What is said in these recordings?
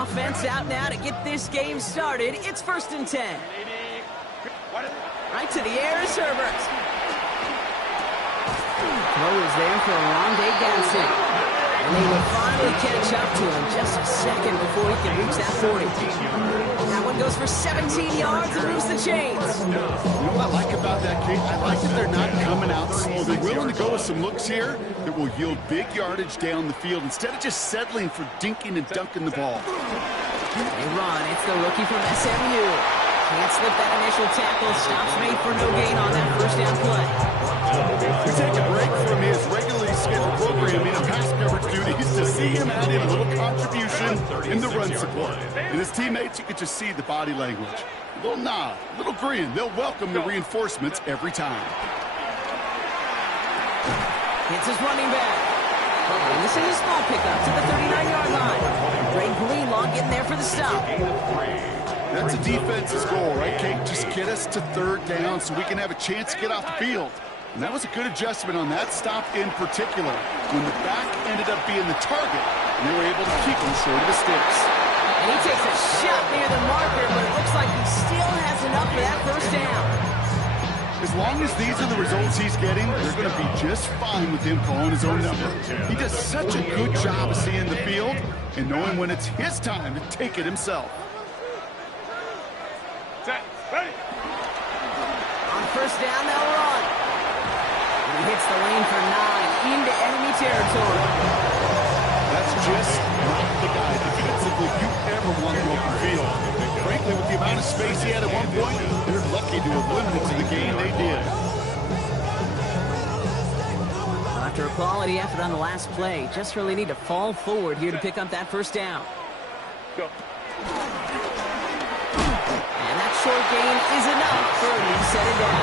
offense out now to get this game started. It's 1st and 10. Right to the air is Herbert. Throw is there for Rondé Gadsden. And they will finally catch up to him just a second before he can reach that 40. That one goes for 17 yards and moves the chains. You know what I like about that kick? I like that they're not coming out slow. They're willing to go with some looks here that will yield big yardage down the field instead of just settling for dinking and dunking the ball. They run. It's the rookie from SMU. Can't slip that initial tackle. Stops made for no gain on that 1st down play. We take a break from his regularly scheduled programming and pass coverage duties to see him add in a little contribution in the run support. And his teammates, you could just see the body language. A little nod, a little grin. They'll welcome the reinforcements every time. It's his running back. And this is a small pickup to the 39-yard line. Greg Greenlaw getting there for the stop. That's a defense's goal, right, Kate? Just get us to 3rd down so we can have a chance to get off the field. And that was a good adjustment on that stop in particular, when the back ended up being the target, and they were able to keep him short of the sticks. And he takes a shot near the marker, but it looks like he still has enough for that 1st down. As long as these are the results he's getting, they're going to be just fine with him calling his own number. He does such a good job of seeing the field and knowing when it's his time to take it himself. On 1st down, they'll run. And he hits the lane for 9 into enemy territory. That's just not the guy defensively you ever want to open field. Frankly, with the amount of space he had at one point, they're lucky to have limited to the game they did. After a quality effort on the last play, just really need to fall forward here to pick up that 1st down. Go. And that short gain is enough for him to set it down.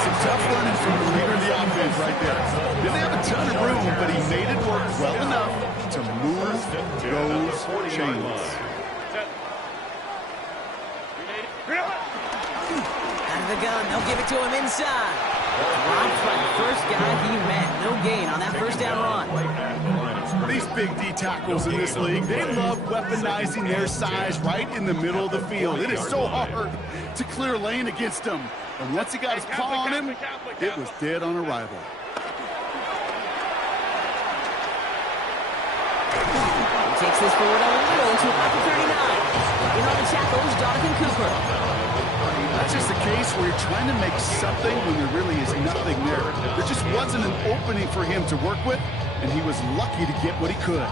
Some tough running from the leader of the offense right there. Didn't have a ton of room, but he made it work well enough to move those chains. Out of the gun, they'll give it to him inside. Dropped by the 1st guy he met. No gain on that 1st down run. These big D tackles in this league, they love weaponizing their size right in the middle of the field. It is so hard to clear lane against them. And once he got his paw on him, it was dead on arrival. He takes this forward a little into about the 39. In on the tackle is Jonathan Cooper. That's just a case where you're trying to make something when there really is nothing there. There just wasn't an opening for him to work with, and he was lucky to get what he could.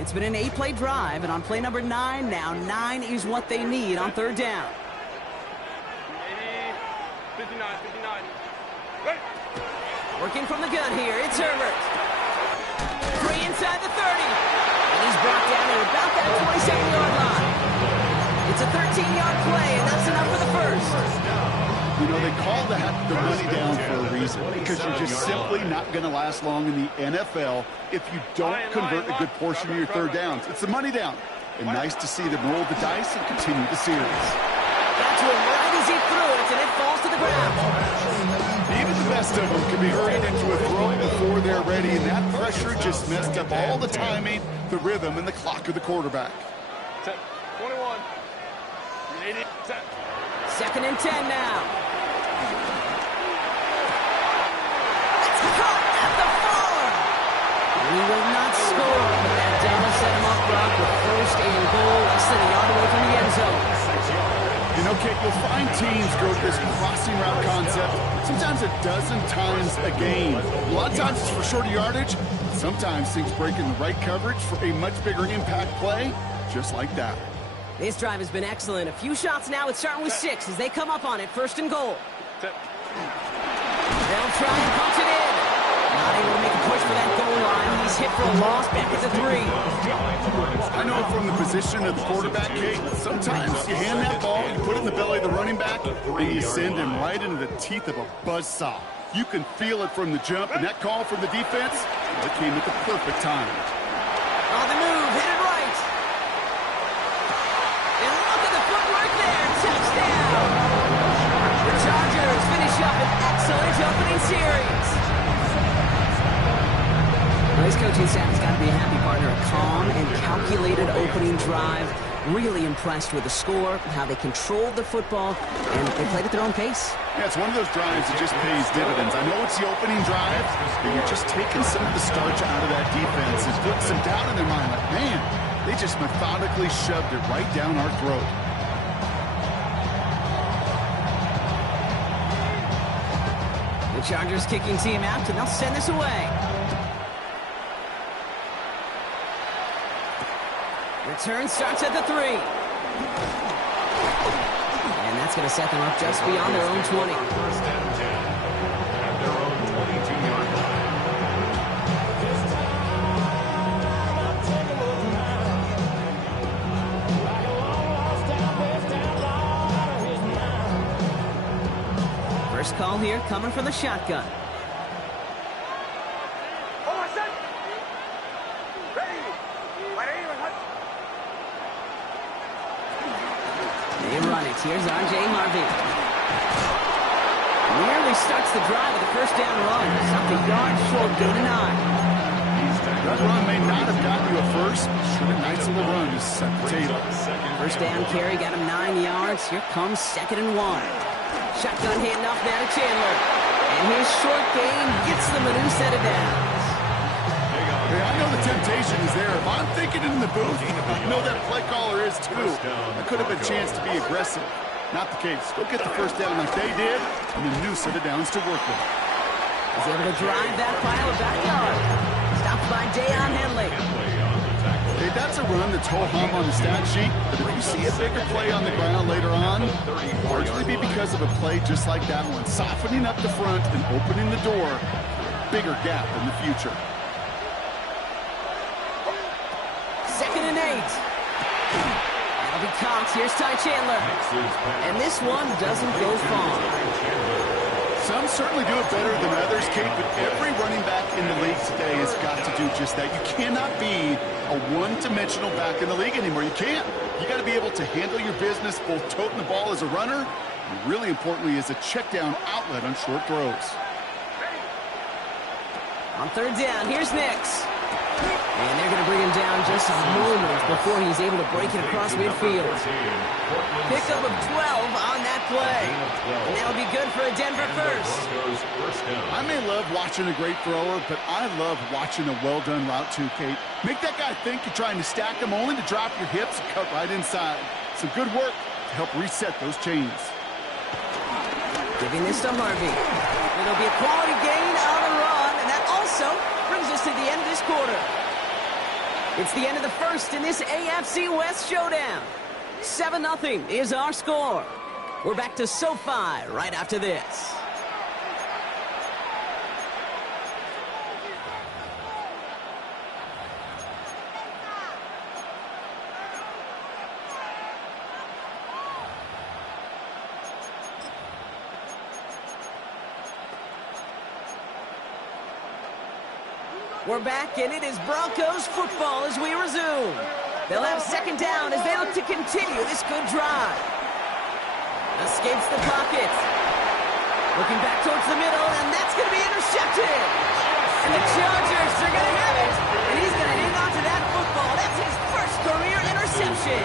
It's been an 8-play drive, and on play number 9, now 9 is what they need on 3rd down. 59. Working from the gun here, it's Herbert. Free inside the 30. And he's brought down at about that 27-yard line. It's a 13-yard play, and that's enough for the 1st. You know, they call that the money down for a reason, because you're just simply not going to last long in the NFL if you don't convert a good portion of your 3rd downs. It's the money down. And nice to see them roll the dice and continue the series. Got to him right as he threw it, and it falls to the ground. Even the best of them can be hurried into a throw before they're ready, and that pressure just messed up all the timing, the rhythm, and the clock of the quarterback. 21. 2nd and 10 now. It's caught at the 4. He will not score, but that double set him up, Brock, with 1st and goal, less than a yard away from the end zone. You know, Kate, you'll find teams go with this crossing route concept sometimes a dozen times a game. A lot of times it's for shorter yardage. Sometimes things break in the right coverage for a much bigger impact play, just like that. This drive has been excellent. A few shots now. It's starting with 6 as they come up on it. 1st and goal. They'll try and punch it in. Not able to make a push for that goal line. He's hit for a loss back at the 3. I know from the position of the quarterback, Kate, sometimes you hand that ball, you put it in the belly of the running back, and you send him right into the teeth of a buzzsaw. You can feel it from the jump, and that call from the defense, it came at the perfect time. On the move, hit it right. And look at the footwork there. Touchdown. The Chargers finish up an excellent opening series. This coaching staff has got to be a happy partner. A calm and calculated opening drive. Really impressed with the score, how they controlled the football, and they played at their own pace. Yeah, it's one of those drives that just pays dividends. I know it's the opening drive, but you're just taking some of the starch out of that defense and putting some doubt in their mind. Like, man, they just methodically shoved it right down our throat. The Chargers kicking team out, and they'll send this away. Return starts at the 3. And that's going to set them up just beyond their own 20. First and 10 at their own 22-yard line. First call here coming from the shotgun. Here's R.J. Harvey. Nearly starts the drive with a first down run. Something yard short, gain of 9. That run may not have gotten you a first. Sure, nice little run to set the table. First down carry got him 9 yards. Here comes 2nd and 1. Shotgun handoff now to Chandler. And his short gain gets them a new set of downs. Hey, I know the temptation is there. If I'm thinking in the booth, I know that play caller is too. That could have been a chance to be aggressive. Not the case. Go get the first down like they did, and a new set of downs to work with. He's able to drive that pile of backyard. Stopped by Deion Henley. Hey, that's a run that's ho-hum on the stat sheet, but if you see a bigger play on the ground later on, largely be because of a play just like that one, softening up the front and opening the door for a bigger gap in the future. 2nd and 8. That'll be Cox. Here's Ty Chandler. And this one doesn't go far. Some certainly do it better than others, Kate, but every running back in the league today has got to do just that. You cannot be a one-dimensional back in the league anymore. You can't. You got to be able to handle your business, both toting the ball as a runner, and really importantly as a check-down outlet on short throws. On 3rd down, here's Nix. And they're going to bring him down just a moment before he's able to break it across midfield. Pickup of 12 on that play. And that'll be good for a Denver first. I may love watching a great thrower, but I love watching a well-done route too, Kate. Make that guy think you're trying to stack him only to drop your hips and cut right inside. Some good work to help reset those chains. Giving this to Harvey. It'll be a quality gain on the run, and that also brings us to the end of this quarter. It's the end of the first in this AFC West showdown. 7-0 is our score. We're back to SoFi right after this. We're back, and it is Broncos football as we resume. They'll have 2nd down as they look to continue this good drive. Escapes the pocket. Looking back towards the middle, and that's going to be intercepted. And the Chargers are going to have it, and he's going to hang on to that football. That's his first career interception.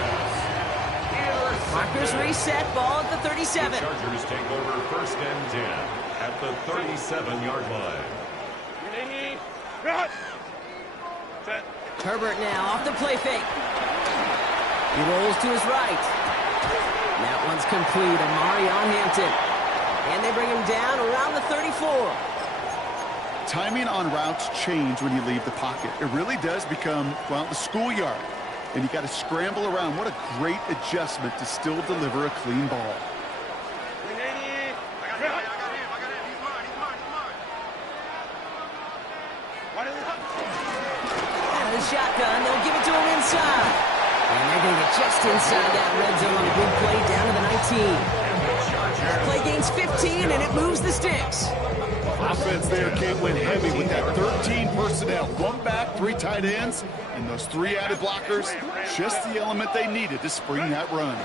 Markers reset, ball at the 37. The Chargers take over 1st and 10 at the 37-yard line. Herbert now off the play fake. He rolls to his right. That one's complete. Amari on Hampton. And they bring him down around the 34. Timing on routes change when you leave the pocket. It really does become, well, the schoolyard. And you got to scramble around. What a great adjustment to still deliver a clean ball. Shotgun, they'll give it to him inside. And they're going to get just inside that red zone on a big play down to the 19. Play gains 15, and it moves the sticks. Offense there can't win heavy with that 13 personnel. 1 back, 3 tight ends, and those 3 added blockers. Just the element they needed to spring that run.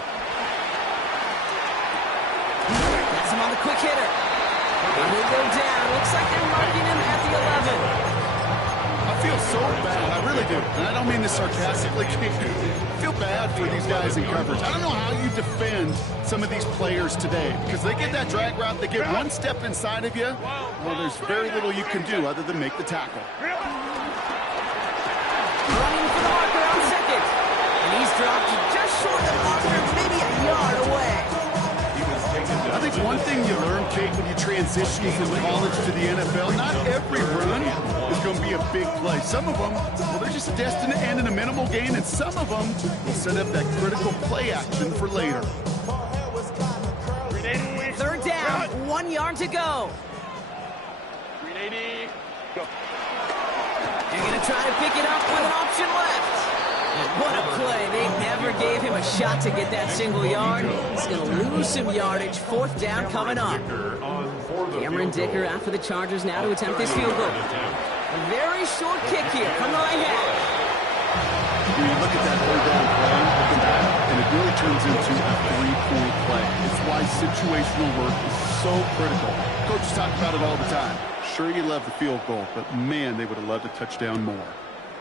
That's him on the quick hitter. And he'll go down. Looks like they're marking him at the 11. I feel so do. And I don't mean this sarcastically. I feel bad for these guys in coverage. I don't know how you defend some of these players today because they get that drag route, they get one step inside of you. Well, there's very little you can do other than make the tackle. Running for the marker on second. And he's dropped just short of the marker, maybe a yard away. I think one thing you learn, Kate, when you transition from college to the NFL, not every run is going to be a big play. Some of them, well, they're just destined to end in a minimal gain, and some of them will set up that critical play action for later. Third down, 1 yard to go. 380. Go. They're going to try to pick it up with an option left. What a play. They never gave him a shot to get that single yard. He's going to lose some yardage. Fourth down coming up. Cameron Dicker out for the Chargers now to attempt this field goal. A very short kick here from the right hash. When you look at that third down play, look at that, and it really turns into a three-point play. It's why situational work is so critical. Coaches talk about it all the time. Sure, you love the field goal, but man, they would have loved a touchdown more.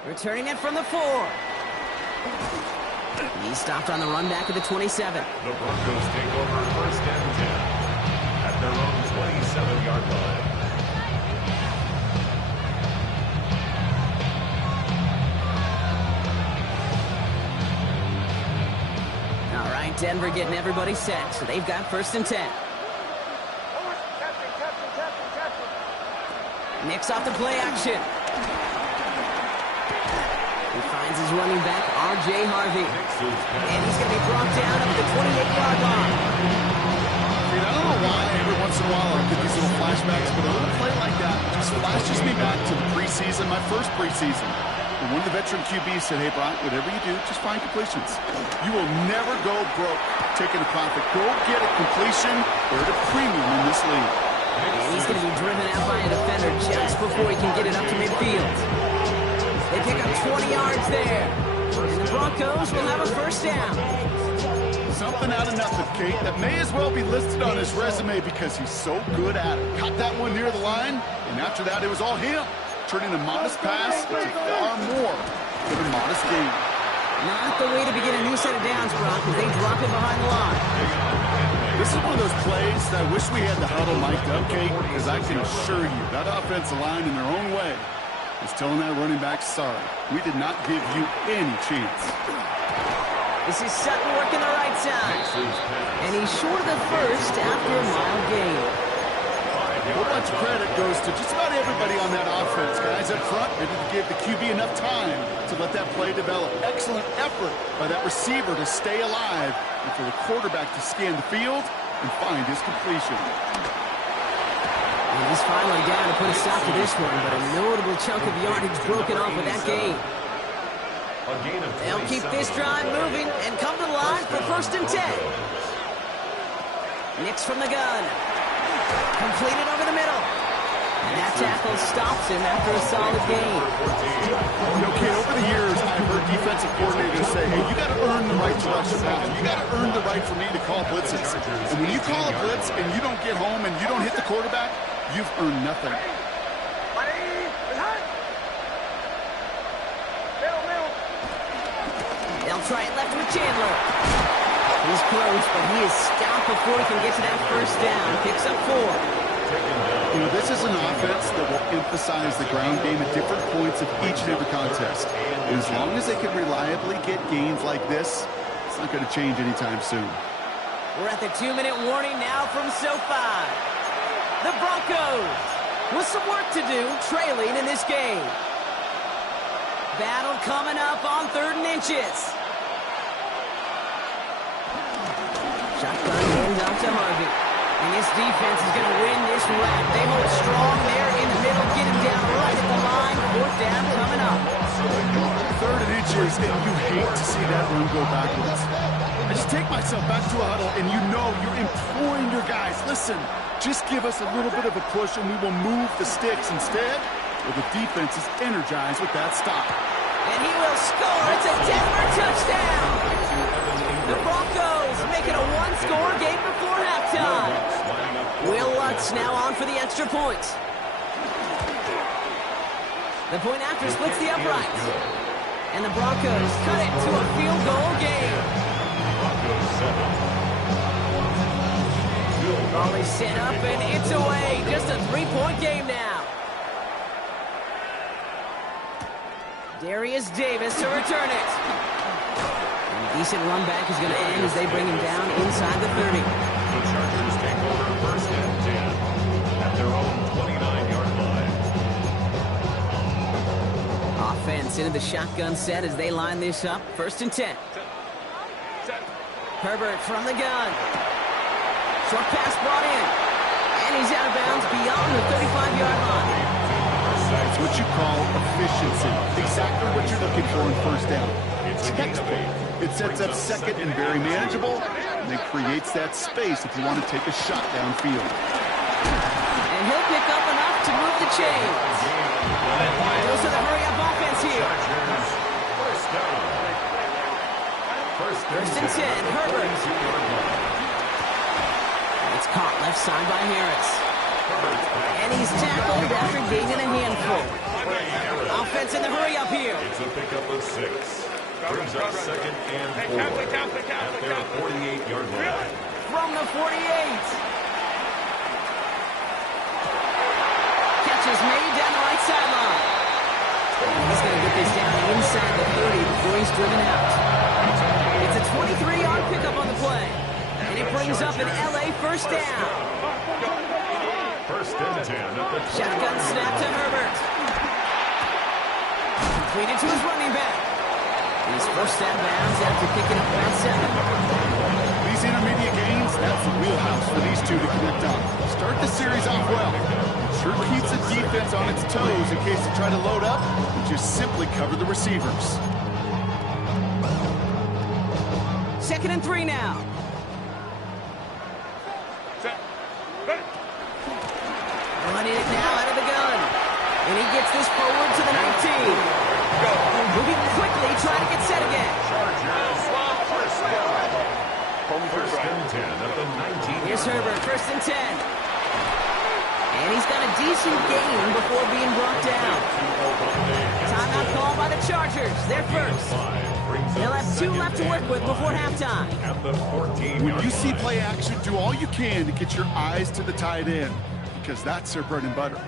Returning it from the 4. He stopped on the run back at the 27. The Broncos take over first and 10 at their own 27-yard line. All right, Denver getting everybody set, so they've got first and 10. Nick's off the play action. He finds his running back, R.J. Harvey. And he's going to be brought down up at the 28-yard line. I don't know why every once in a while I get these little flashbacks, but a little play like that just flashes me back to the preseason, my first preseason. And one of the veteran QBs said, hey, Brock, whatever you do, just find completions. You will never go broke taking a profit. Go get a completion. They're at a premium in this league. And he's going to be driven out by a defender just before he can get it up to midfield. They pick up 20 yards there. And the Broncos will have a first down. Something out of nothing, Kate, that may as well be listed on his resume because he's so good at it. Caught that one near the line, and after that, it was all him. Turning a modest pass into far more than a modest gain. Not the way to begin a new set of downs, Brock, as they drop it behind the line. This is one of those plays that I wish we had the huddle mic'd up, Kate, because I can assure you that offensive line in their own way is telling that running back, sorry, we did not give you any chance. This is Sutton working the right side. And he's short of the first after a mild gain. A whole bunch of credit goes to just about everybody on that offense. Guys up front, maybe to give the QB enough time to let that play develop. Excellent effort by that receiver to stay alive and for the quarterback to scan the field and find his completion. And he's finally down to put a stop to this one, but a notable chunk of yardage broken off with that gain. They'll keep this drive moving and come to the line for first and 10. Nix from the gun. Completed over the middle. And that tackle stops him after a solid gain. Okay, over the years, I've heard defensive coordinators say, hey, you got to earn the right to rush the passer. You got to earn the right for me to call blitzes. And when you call a blitz and you don't get home and you don't hit the quarterback, you've earned nothing. They'll try it left with Chandler. He's close, but he is stopped before he can get to that first down. Picks up 4. You know, this is an offense that will emphasize the ground game at different points of each and every contest. And as long as they can reliably get gains like this, it's not going to change anytime soon. We're at the 2-minute warning now from SoFi. The Broncos with some work to do, trailing in this game. Battle coming up on 3rd and inches. Shotgun hands off to Harvey. And this defense is going to win this round. They hold strong there in the middle, get him down right at the line. 4th down coming up. 3rd and inches, and you hate to see that run go backwards. I just take myself back to a huddle, and you know you're imploring your guys, listen, just give us a little bit of a push, and we will move the sticks instead. Well, the defense is energized with that stop. And he will score. It's a Denver touchdown. The Broncos make it a 1-score game before halftime. Will Lutz now on for the extra point. The point after splits the uprights. And the Broncos cut it to a field goal game. Broncos 7. Ball is set up, and it's away. Just a 3-point game now. Darius Davis to return it. And a decent run back is going to end as they bring him down inside the 30. The Chargers take over first and 10 at their own 29-yard line. Offense into the shotgun set as they line this up. First and 10. Herbert from the gun. Short pass brought in. And he's out of bounds beyond the 35-yard line. It's what you call efficiency. Exactly what you're looking for in first down. Textbook. It sets up second and very manageable, and it creates that space if you want to take a shot downfield. And he'll pick up enough to move the chains. Goes to the hurry-up offense here. First and 10, Herbert. It's caught left side by Harris. And he's tackled after gaining a handful. Offense in the hurry-up here. It's a pickup of 6. Brings up second and 4 at their 48-yard line. From the 48. Catch is made down the right sideline. He's going to get this down inside the 30 before he's driven out. It's a 23-yard pickup on the play. And it brings up an LA first down. First and 10 at the Shotgun snap to Herbert. Completed to his running back. He's forced out of bounds after picking up about 7. These intermediate gains, that's the wheelhouse for these two to connect on. Start the series off well. It sure keeps the defense on its toes in case they try to load up and just simply cover the receivers. Second and 3 now. Running it now out of the gun. And he gets this forward to the 19. Moving quickly, trying to get set again. First and 10 at the 19. Here's Herbert, first and 10. And he's got a decent gain before being brought down. Timeout called by the Chargers. They're first. They'll have 2 left to work with before halftime. At the 14. When you see play action, do all you can to get your eyes to the tight end, because that's their bread and butter.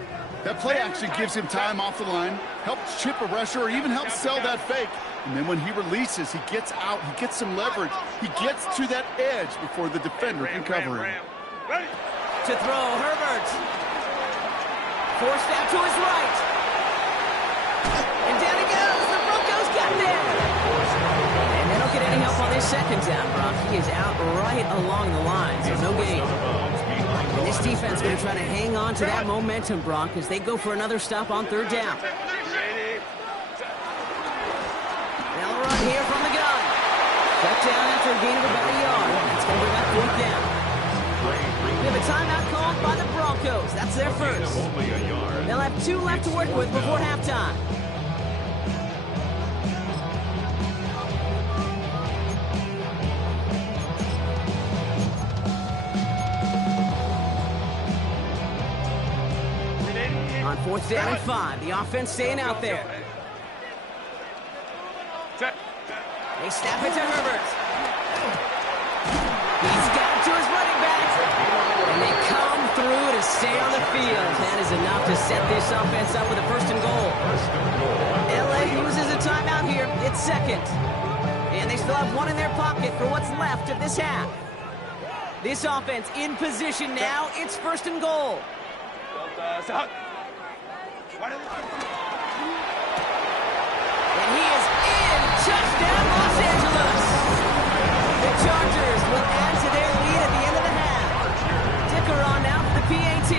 That play action gives him time off the line, helps chip a rusher, or even helps sell that fake. And then when he releases, he gets out, he gets some leverage. He gets to that edge before the defender can cover him. To throw, Herbert. Forced out to his right. And down he goes. The Broncos got there. And they don't get any help on this second down, Brock. He is out right along the line, so no gain. And this defense is going to try to hang on to that momentum, Brock, as they go for another stop on third down. They'll run here from the gun. Shut down after a gain of about a yard. That's going to bring up fourth down. We have a timeout called by the Broncos. That's their first. They'll have 2 left to work with before halftime. On fourth down and 5, the offense staying out there. They snap it to Herbert. He's got it to his running back. And they come through to stay on the field. That is enough to set this offense up with a first and goal. LA uses a timeout here. It's second. And they still have 1 in their pocket for what's left of this half. This offense in position now. It's first and goal. And he is in. Touchdown, Los Angeles. The Chargers will add to their lead at the end of the half. Dicker on now for the PAT.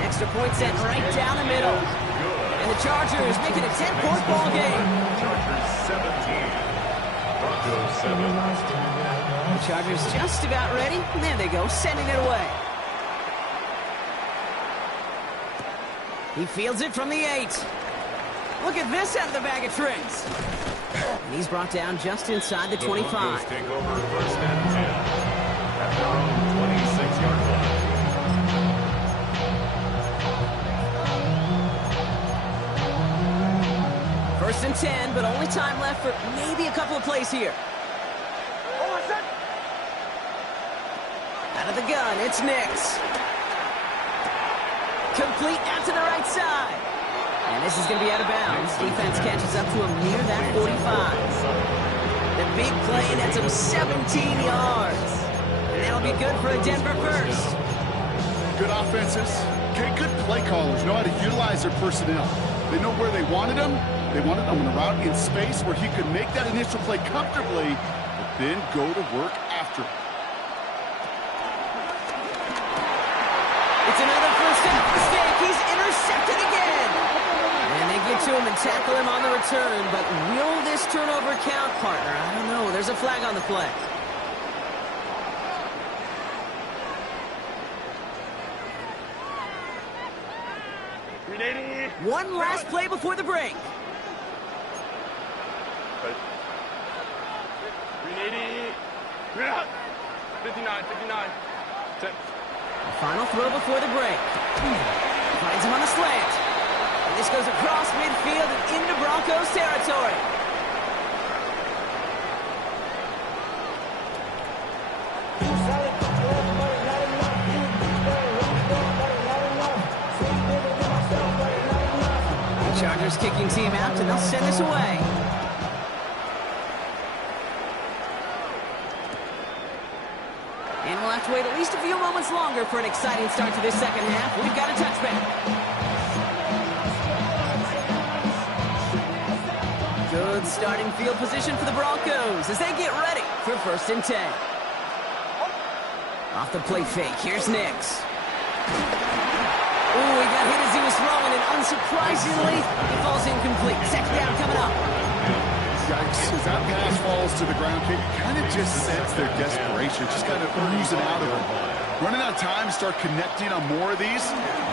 Extra point set right down the middle. And the Chargers make it a 10-point ball game. Chargers 17. Broncos 7. The Chargers just about ready. And there they go, sending it away. He fields it from the 8. Look at this out of the bag of tricks. And he's brought down just inside the 25. Broncos take over first and 10 at their own 26-yard line. and 10, but only time left for maybe a couple of plays here. Out of the gun, it's Nix. Complete out to the right side. And this is going to be out of bounds. Defense catches up to him near that 45. The big play nets him 17 yards. And that'll be good for a Denver first. Good offenses. Okay, good play callers know how to utilize their personnel. They know where they wanted him. They wanted him on a route in space where he could make that initial play comfortably, but then go to work after it. It's another first down mistake. He's intercepted again. And they get to him and tackle him on the return, but will this turnover count, partner? I don't know. There's a flag on the play. One last play before the break. 59. Final throw before the break. Finds him on the slant. And this goes across midfield and into Broncos territory. The Chargers kicking team out, and they'll send this away. And we'll have to wait at least a few moments longer for an exciting start to this second half. We've got a touchback. Good starting field position for the Broncos as they get ready for 1st and 10. Off the play fake, here's Nix. Ooh, he got hit as he was throwing, and unsurprisingly, he falls incomplete. Second down coming up. Yikes, as that pass falls to the ground, you kind of just sense their desperation, just kind of oozing out of them. Running out of time to start connecting on more of these,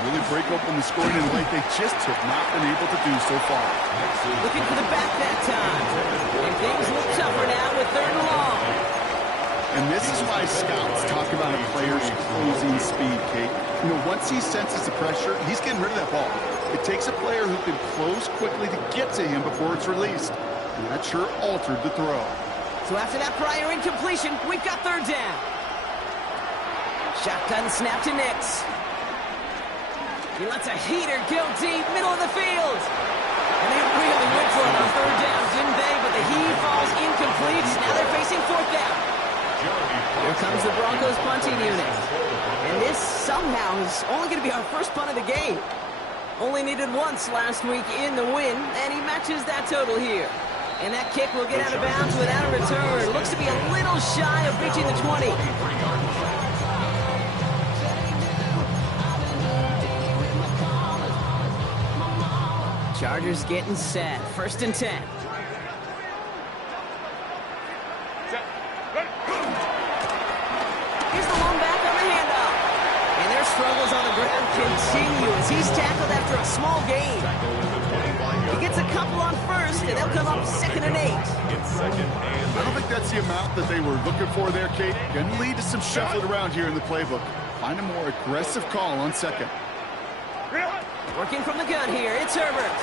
really break open the scoring in a way they just have not been able to do so far. Looking for the back that time. And things look tougher now with 3rd and long. And this is why scouts talk about a player's closing speed, Kate. You know, once he senses the pressure, he's getting rid of that ball. It takes a player who can close quickly to get to him before it's released. And that sure altered the throw. So after that prior incompletion, we've got 3rd down. Shotgun snap to Nix. He lets a heater go deep, middle of the field. And they really went for it on 3rd down, didn't they? But the heave falls incomplete. Now they're facing 4th down. Here comes the Broncos punting unit. And this somehow is only going to be our first punt of the game. Only needed once last week in the win, and he matches that total here. And that kick will get out of bounds without a return. Looks to be a little shy of reaching the 20. Chargers getting set. 1st and 10. Here's the lone back on the handoff. And their struggles on the ground continue as he's tackled after a small gain. He gets a couple on 1st, and they'll come up 2nd and 8. I don't think that's the amount that they were looking for there, Kate. Going to lead to some shuffling around here in the playbook. Find a more aggressive call on 2nd. Working from the gun here, it's Herbert.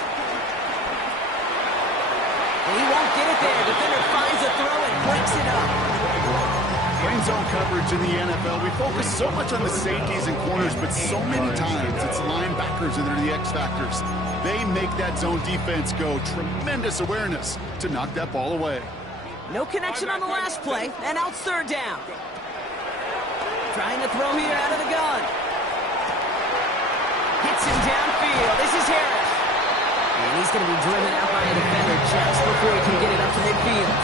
And he won't get it there. Defender finds a throw and breaks it up. Playing zone coverage in the NFL, we focus so much on the safeties and corners, but so many times it's linebackers that are the X factors. They make that zone defense go. Tremendous awareness to knock that ball away. No connection on the last play, and out 3rd down. Trying to throw here out of the gun. Hits him downfield. This is Harris. And he's going to be driven out by a defender just before he can get it up to midfield.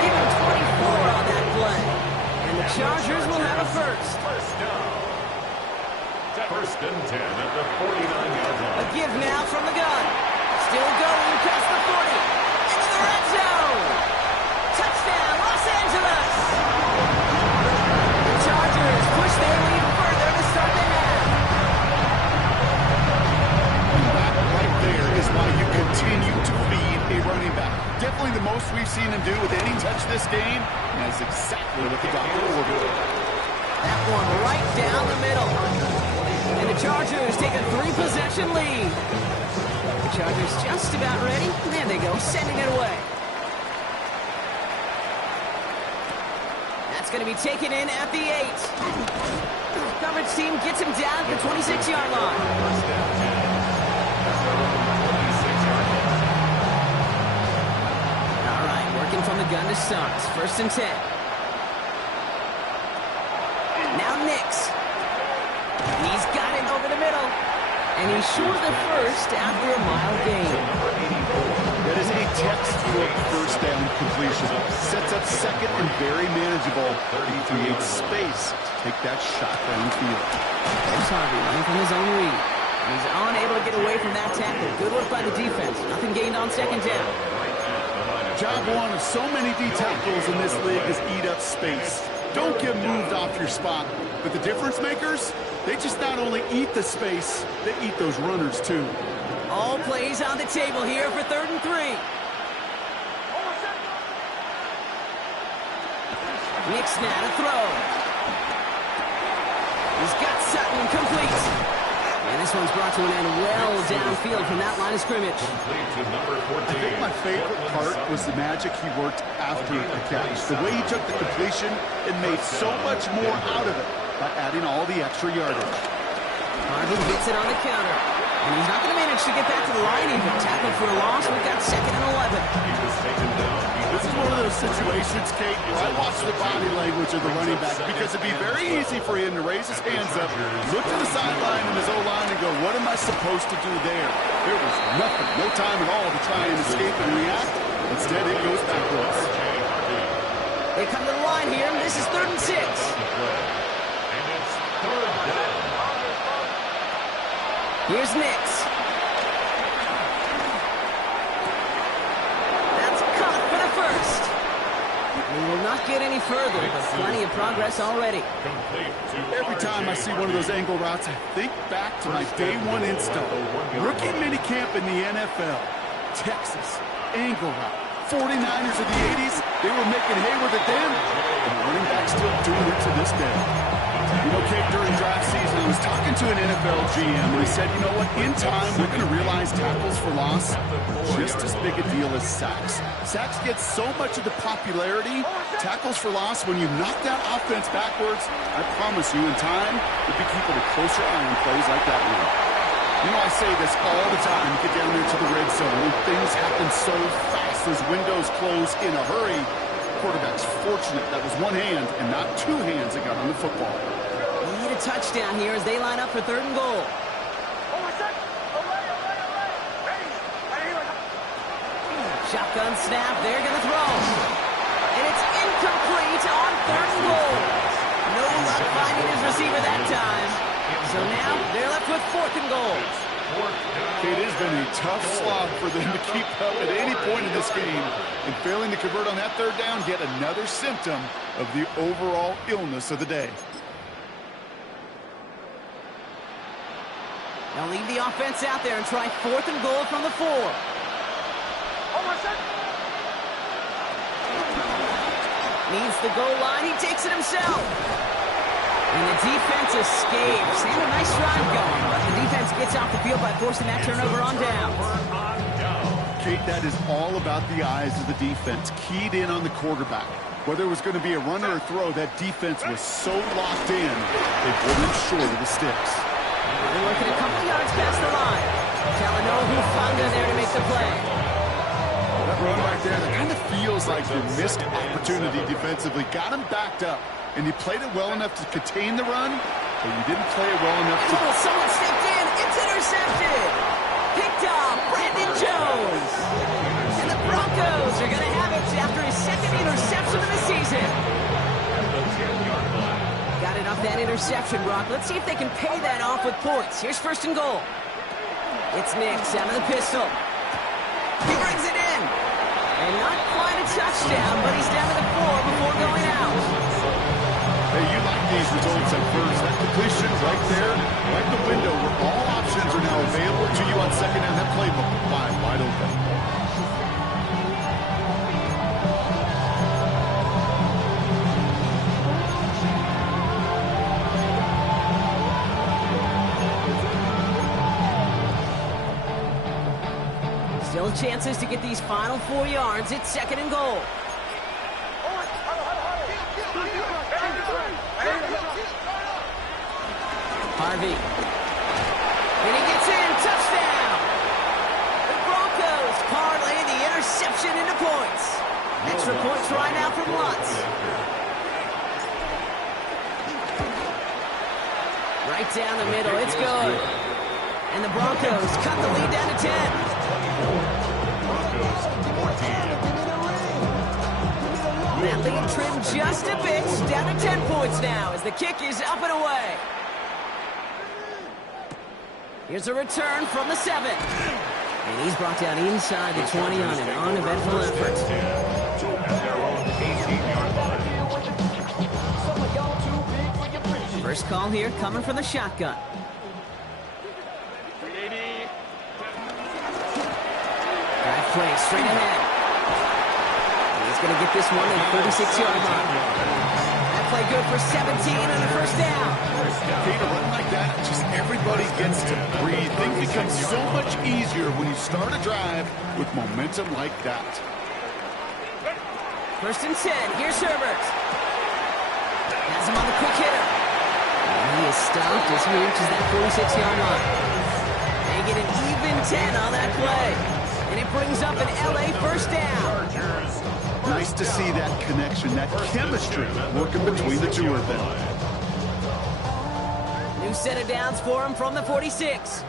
Give him 24 on that play. And the Chargers will have a first. 1st and 10 at the 49-yard line. A give now from the gun. Still going past the 40. Into the red zone. Touchdown, Los Angeles. The Chargers push their lead further to start the half. That right there is why you continue to feed a running back. Definitely the most we've seen him do with any touch this game. And that's exactly what the doctor ordered. That one right down the middle. And the Chargers take a 3-possession lead. The Chargers just about ready. There they go, sending it away. That's going to be taken in at the 8. Coverage team gets him down at the 26-yard line. All right, working from the gun to start. 1st and 10. Now Nix. He's got it over the middle. And he's short of the first after a mile gain. That is a textbook first down completion. Sets up second and very manageable. He creates space to take that shot downfield. There's Harvey running from his own read. He's unable to get away from that tackle. Good work by the defense. Nothing gained on 2nd down. Job one of so many D tackles in this league is eat up space. Don't get moved off your spot. But the difference makers, they just not only eat the space, they eat those runners too. All plays on the table here for 3rd and 3. Nix now to throw. He's got Sutton complete. And this one's brought to an end well downfield from that line of scrimmage. I think my favorite part was the magic he worked after the catch. The way he took the completion and made so much more out of it by adding all the extra yardage. Harvey gets it on the counter. And he's not going to manage to get back to the line even. Tackled for a loss. We've got 2nd and 11. This is one of those situations, Kate, where I watch the body language of the running back because it'd be very easy for him to raise his hands up, look to the sideline and his O-line and go, what am I supposed to do there? There was nothing, no time at all to try and escape and react. Instead, it goes backwards. They come to the line here, and this is 3rd and 6. Here's Nix. That's caught for the first. We will not get any further, but plenty of progress already. Every time I see one of those angle routes, I think back to my day one install. Rookie minicamp in the NFL. Texas, angle route. 49ers of the 80s, they were making hay with it then, and the running back's still doing it to this day. You know, Kate, during draft season, I was talking to an NFL GM, and he said, you know what, in time, we're going to realize tackles for loss just as big a deal as sacks. Sacks get so much of the popularity. Tackles for loss, when you knock that offense backwards, I promise you, in time, you'll be keeping a closer eye on plays like that one. You know, I say this all the time. You get down there to the red zone, when things happen so fast, those windows close in a hurry. Quarterback's fortunate that was one hand and not two hands that got on the football. Need a touchdown here as they line up for 3rd and goal. Shotgun snap, they're going to throw. And it's incomplete on 3rd and goal. No luck finding his receiver that time. So now they're left with 4th and goal. It has been a tough slog for them to keep up at any point in this game. And failing to convert on that 3rd down, yet another symptom of the overall illness of the day. They'll leave the offense out there and try 4th and goal from the 4. Needs the goal line. He takes it himself. And the defense escapes. And a nice drive going. But the defense gets off the field by forcing that turnover on down. Kate, that is all about the eyes of the defense. Keyed in on the quarterback. Whether it was going to be a run or a throw, that defense was so locked in, they wouldn't short of the sticks. They're working a couple yards past the line. Talanoa Hufanga there to make the play. That run right there, that kind of feels like the missed opportunity defensively. Got him backed up, and he played it well enough to contain the run, but you didn't play it well enough to... Oh, someone stepped in. It's intercepted. Picked off Brandon Jones. And the Broncos are going to have it after his 2nd interception of the season. Got it off that interception, Brock. Let's see if they can pay that off with points. Here's 1st and goal. It's Nix out of the pistol. He brings it in. And not quite a touchdown, but he's down to the 4 before going out. Hey, you like these results at first. That completion right there, right in the window where all options are now available to you on 2nd down. That playbook wide open. Still chances to get these final 4 yards. It's second and goal. Harvey. And he gets in. Touchdown. The Broncos parlay the interception into points. Extra point try now from Lutz. Right down the middle. It's good. And the Broncos cut the lead down to 10. That lead trimmed just a bit. Down to 10 points now as the kick is up and away. Here's a return from the 7. And he's brought down inside the 20 on an uneventful effort. First call here coming from the shotgun. Drive play straight ahead. And he's going to get this one at 36-yard line. That play good for 17 and a first down. Peter, run like that, just everybody gets to breathe. Things become so much easier when you start a drive with momentum like that. First and 10. Here's Herbert. Has him on the quick hitter. And he is stopped as he reaches that 46-yard line. They get an even 10 on that play. And it brings up an LA first down. Nice to see that connection, that chemistry working between the two of them. New set of downs for him from the 46.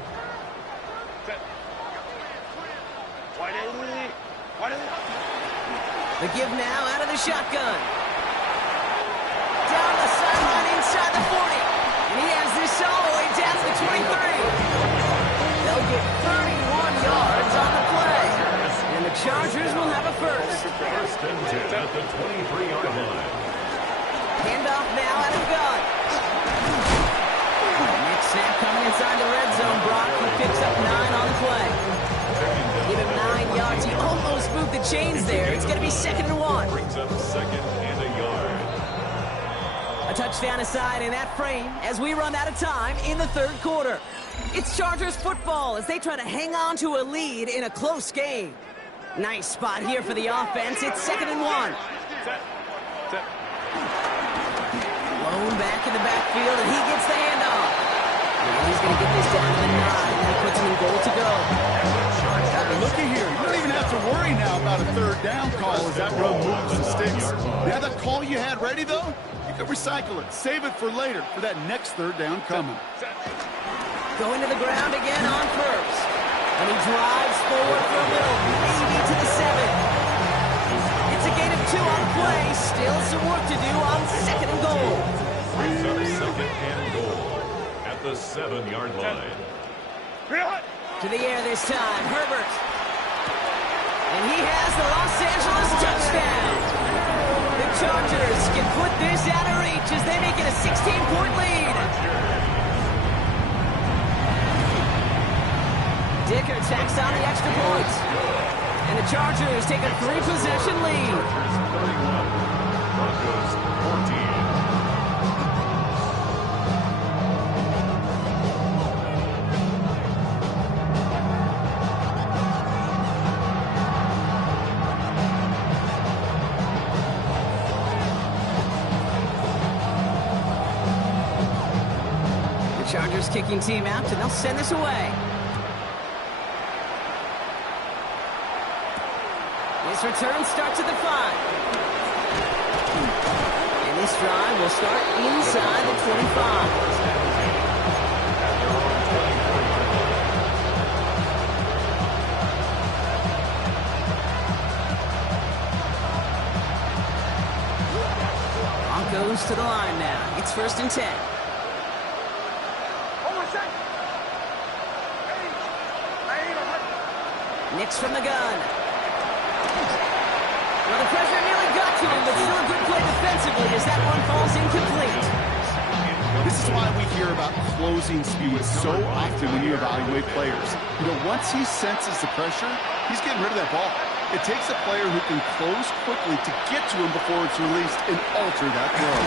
The give now out of the shotgun. Down the sideline inside the 40. And he has this all the way down to the 23. They'll get 31 yards on the play. And the Chargers will have a first. First and 10 at the 23-yard line. Handoff now out of gun. Next snap coming inside the red zone. Brock, he picks up 9 on the play. Give him 9 yards. He almost moved the chains there. It's going to be second and 1. Brings up second and a yard. A touchdown aside in that frame as we run out of time in the third quarter. It's Chargers football as they try to hang on to a lead in a close game. Nice spot here for the offense. It's second and 1. Blown back in the backfield, and he gets the handoff. And he's going to get this down to the 9. That puts him in goal to go. Looky here, you don't even have to worry now about a third down call as that run moves the sticks. Now that call you had ready, though, you can recycle it. Save it for later for that next third down coming. Going to the ground again on first. And he drives forward for a little, maybe to the 7. It's a gain of 2 on play. Still some work to do on second and goal. Brings up second and goal at the 7-yard line. To the air this time, Herbert. And he has the Los Angeles touchdown. The Chargers can put this out of reach as they make it a 16-point lead. Dicker tacks on the extra point. And the Chargers take a 3-possession lead. Broncos 14. Chargers kicking team out, and they'll send this away. This return starts at the 5. And this drive will start inside the 25. Broncos to the line now. It's first and 10. Nix from the gun. Well, the pressure nearly got to him, but still a good play defensively as that one falls incomplete. This is why we hear about closing speed so often when you evaluate players. You know, once he senses the pressure, he's getting rid of that ball. It takes a player who can close quickly to get to him before it's released and alter that throw.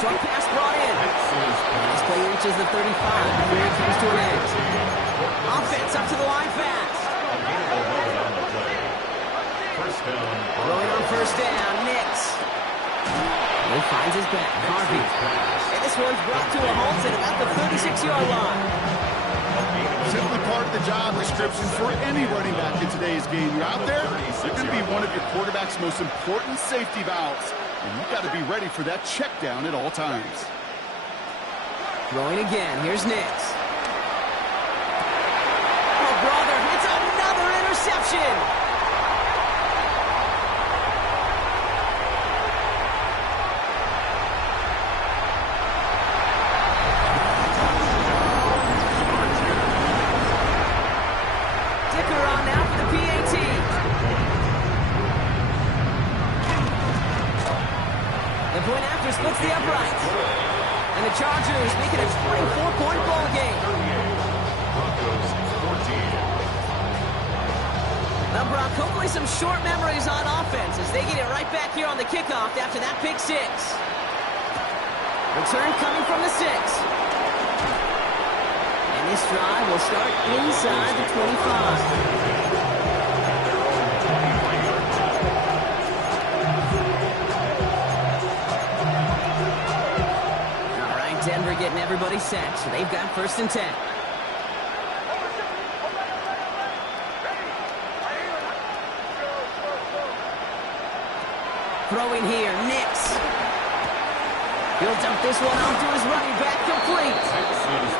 Short pass brought in. This play reaches the 35 before it comes to an end. Offense up to the line fast. Finds his back. Harvey. And this one's brought to a halt at about the 36-yard line. Simply part of the job description for any running back in today's game. You're out there, you're going to be one of your quarterback's most important safety valves. And you've got to be ready for that check down at all times. Throwing again. Here's Nix. Oh, brother, it's another interception. Splits the uprights. And the Chargers make it a 24-point ball game. Broncos 14. Now, Brock, hopefully some short memories on offense as they get it right back here on the kickoff after that pick six. Return coming from the 6. And this drive will start inside the 25. Denver getting everybody set, so they've got 1st and 10. Throwing here, Nix. He'll dump this one off to his running back, complete.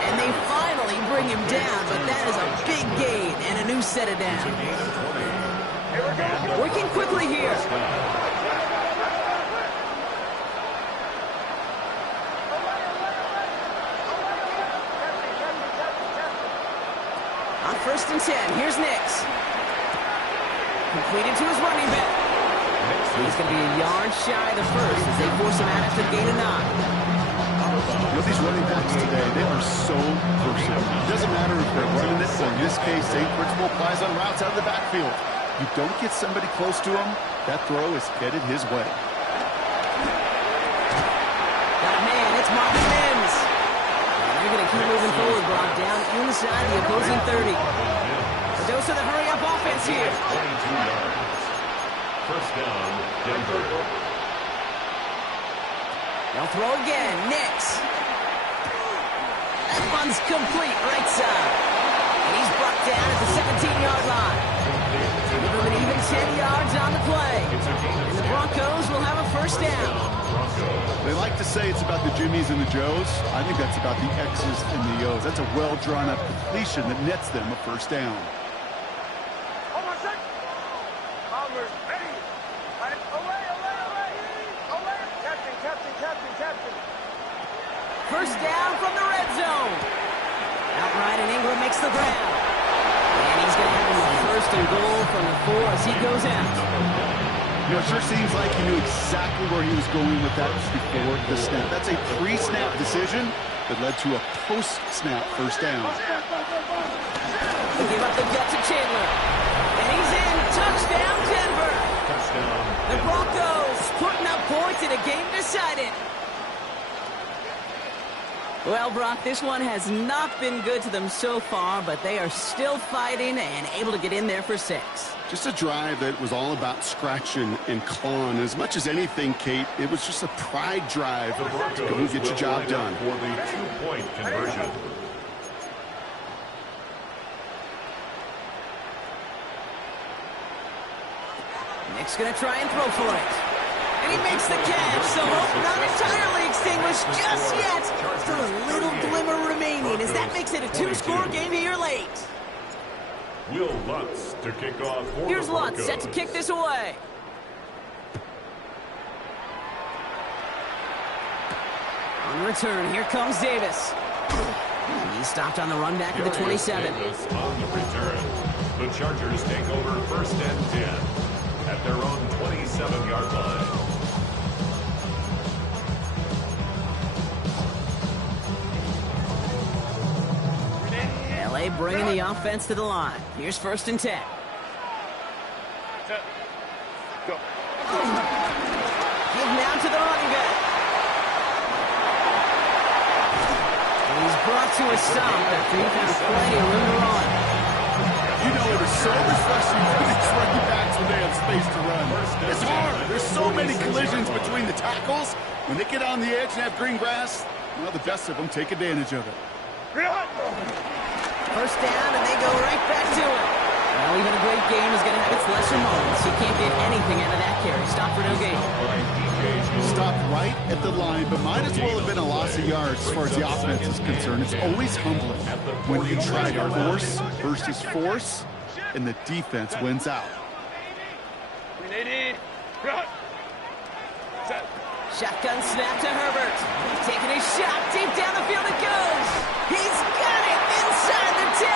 And they finally bring him down, but that is a big gain and a new set of down. Working quickly here. On 1st and 10, here's Nix. Completed to his running back. He's going to be a yard shy of the first as they force him out after the gain of 9. You know, these running backs today, they are so versatile. It doesn't matter if they're running it, or in this case, same principle applies on routes out of the backfield. You don't get somebody close to him, that throw is headed his way. Got a man, it's Marvin Mims. They're going to keep moving forward, Brock, down inside the opposing 30. A dose of the hurry-up offense here. 22 yards. 1st down, Denver. They'll throw again. Nix. That one's complete right side. And he's brought down at the 17-yard line. Give him an even 10 yards on the play. And the Broncos will have a 1st down. They like to say it's about the Jimmies and the Joes. I think that's about the X's and the O's. That's a well-drawn-up completion that nets them a 1st down. First down from the red zone. Outright, and Ingram makes the grab. And he's going to have him 1st and goal from the 4 as he goes out. You know, it sure seems like he knew exactly where he was going with that before the snap. That's a pre-snap decision that led to a post-snap 1st down. They give up the gut to Chandler. And he's in. Touchdown, Denver. Touchdown. The Broncos putting up points in a game decided. Well, Brock, this one has not been good to them so far, but they are still fighting and able to get in there for 6. Just a drive that was all about scratching and clawing. As much as anything, Kate, it was just a pride drive to go and get your job done. For the 2-point conversion. Nick's going to try and throw for it. And he makes the catch, so hope not entirely extinguished just yet. Still a little glimmer remaining as that makes it a 2-score game here late. Will Lutz to kick off for Here's the Lutz Broncos. set to kick this away. On the return, here comes Davis. He's stopped on the run back at the 27. Davis on the return. The Chargers take over 1st and 10 at their own 27-yard line. LA bringing the offense to the line. Here's 1st and 10. Go. Give now to the running back. And he's brought to a stop after he found plenty of room to run. You know, it is so refreshing for these running backs when they have space to run. It's hard. There's so many collisions between the tackles, When they get on the edge and have green grass, well, the best of them take advantage of it. First down, and they go right back to it. Well, even a great game is going to have its lesser moments. You can't get anything out of that carry. Stop for no gain. Stopped right at the line, but might as well have been a loss of yards as far as the offense is concerned. It's always humbling when you try force versus force, and the defense wins out. Shotgun snap to Herbert. Taking a shot deep down the field it goes. He's got it inside the 10.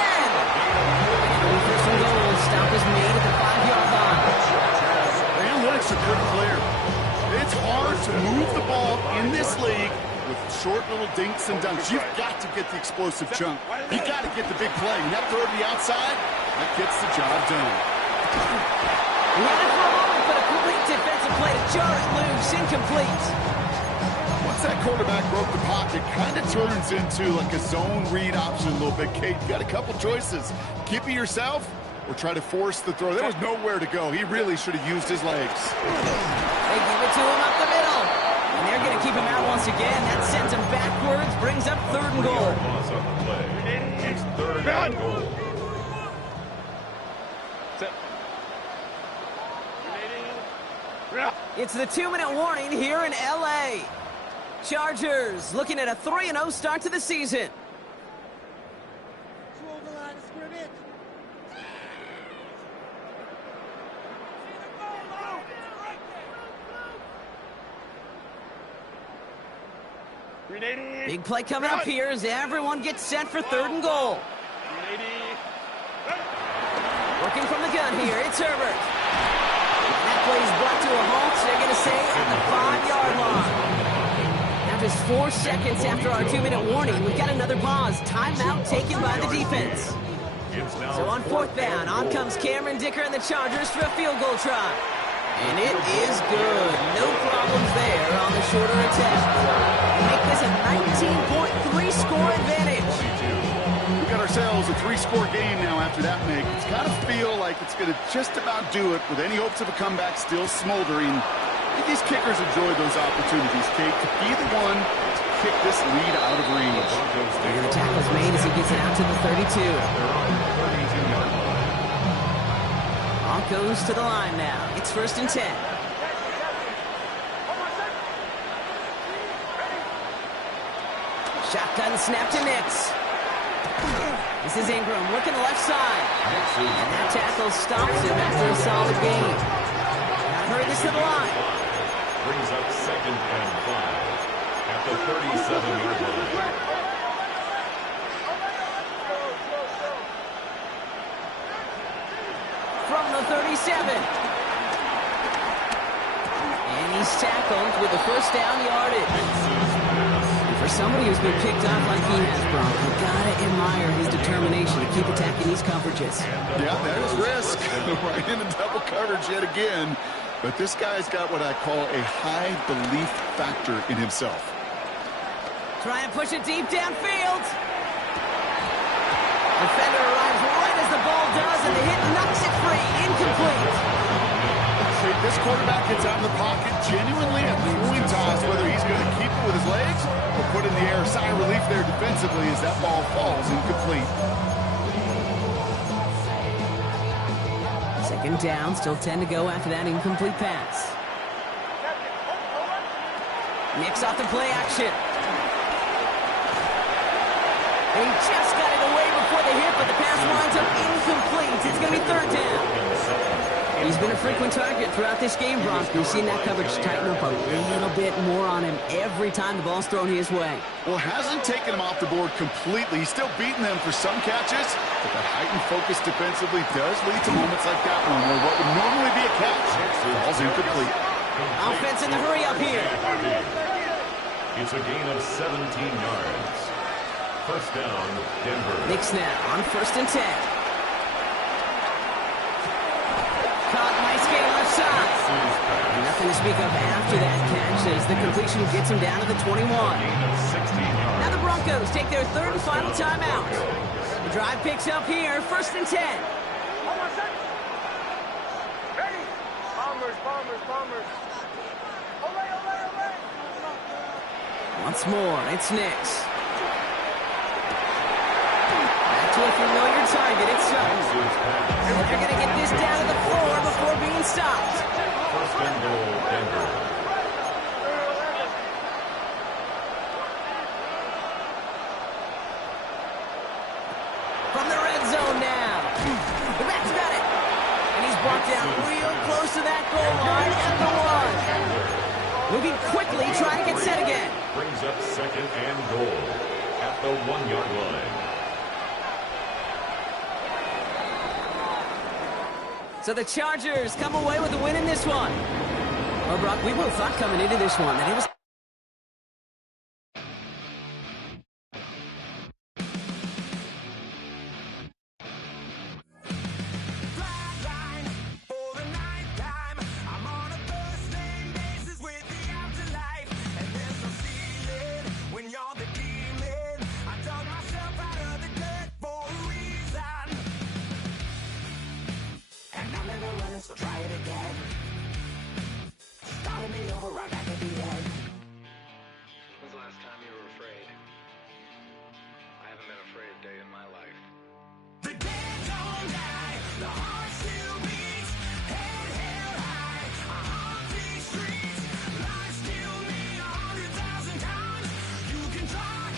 And first and goal. Stop is made at the 5-yard line. Analytics are pretty clear. It's hard to move the ball in this league with short little dinks and dunks. You've got to get the explosive chunk. You've got to get the big play. And that throw to the outside, that gets the job done. He had it for a moment, but a complete defensive play to jar it loose. Incomplete. Once that quarterback broke the pocket, kind of turns into like a zone read option a little bit. Kate, you got a couple choices. Keep it yourself or try to force the throw. There was nowhere to go. He really should have used his legs. They give it to him up the middle. And they're going to keep him out once again. That sends him backwards, brings up 3rd and goal. Loss on the play. It's 3rd and goal. It's the 2-minute warning here in L.A. Chargers looking at a 3-0 start to the season. Big play coming up here as everyone gets set for 3rd and goal. Working from the gun here, it's Herbert. That play is brought to a halt, so they're going to say at the 5-yard line. Now just 4 seconds after our 2-minute warning, we've got another pause. Timeout taken by the defense. So on 4th down, on comes Cameron Dicker and the Chargers for a field goal try. And it is good. No problems there on the shorter attempt. Make this a 19.3 score advantage. We got ourselves a 3-score game now after that make. It's got to feel like it's going to just about do it with any hopes of a comeback still smoldering. I think these kickers enjoy those opportunities, Kate, to be the one to kick this lead out of range. And the tackle's made as he gets it out to the 32. Goes to the line now. It's 1st and 10. Shotgun snap to Nix. This is Ingram working the left side. And that tackle stops him after a solid gain. Now hurry this to the line. Brings up 2nd and 5 at the 37-yard line. From the 37. And he's tackled with the 1st down yardage. And for somebody who's been kicked off like he has, Brock, you gotta admire his determination to keep attacking these coverages. Yeah, there's risk. Right into double coverage yet again. But this guy's got what I call a high belief factor in himself. Try and push it deep downfield. Defender arrives right as the ball does, and the hit knocks it free. Incomplete. This quarterback gets out of the pocket genuinely a coin toss whether he's going to keep it with his legs or put in the air. Sigh of relief there defensively as that ball falls incomplete. 2nd down, still 10 to go after that incomplete pass. Nix off the play action. He just got it away before the hit, but the pass winds up incomplete. It's going to be 3rd down. He's been a frequent target throughout this game, Brock. We've seen that coverage tighten up a little bit more on him every time the ball's thrown his way. Well, hasn't taken him off the board completely. He's still beating them for some catches, but that heightened focus defensively does lead to moments like that one where what would normally be a catch falls incomplete. Offense in the hurry up here. It's a gain of 17 yards. 1st down, Denver. Nix now on 1st and 10. Caught, nice game left side. Nothing to speak of after that catch as the completion gets him down to the 21. Now the Broncos take their 3rd and final timeout. The drive picks up here, 1st and 10. Bombers. Once more, it's Knicks. Back to a familiar target, it's Sutton. They're going to get this down to the floor before being stopped. First and goal, Denver. From the red zone now. The Reds got it. And he's brought down real close to that goal line at the one. Moving quickly, trying to get set again. Brings up second and goal at the 1-yard line. So the Chargers come away with a win in this one. Well, Brock, we both thought coming into this one that it was... So try it again. Starting me over right back at the end. When's the last time you were afraid? I haven't been afraid a day in my life. The dead don't die, the heart still beats, head held high, I haunt these streets, lies kill me 100,000 times. You can try,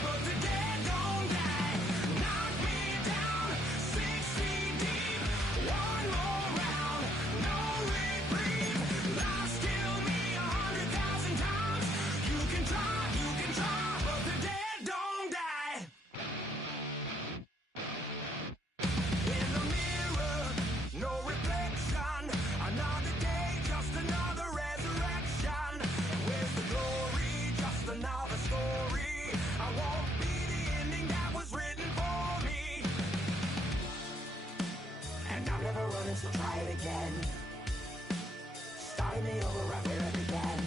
but the dead don't die. Knock me down 6 feet deep, one more round, no reprieve. Lies kill me 100,000 times. You can try, but the dead don't die. In the mirror, no reflection. Another day, just another resurrection. Where's the glory? Just another story. I won't be the ending that was written for me. And I'm never running, so try it again. Starting me over right where it began.